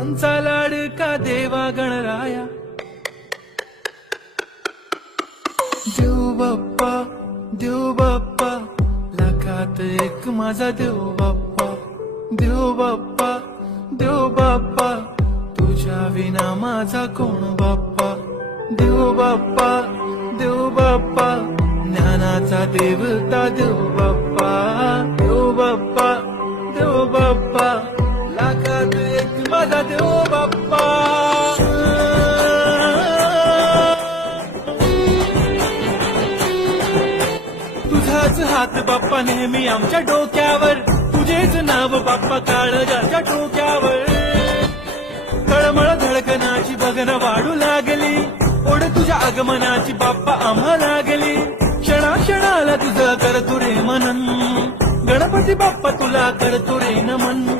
भक्तांचा लाडका देवा गणराया. देव बाप्पा लाखात एक माझा देव बाप्पा. देव बाप्पा तुझ्या विना माझा कोण बाप्पा. देव बाप्पा ज्ञानाचा देवता देव बाप्पा. देव बाप्पा लाखात एक माझा देव बाप्पा. तुझाच हात बाप्पा नेहमी आमच्या डोक्यावर. तुझेच नाव बाप्पा काळजाच्या डोक्यावर. तळमळ धडकनाची बघन वाढू लागली. ओढ तुझ्या आगमनाची बाप्पा आम्हा लागली. क्षणाक्षणाला तुझं करतो रे मनन. गणपती बाप्पा तुला करतो रे नमन.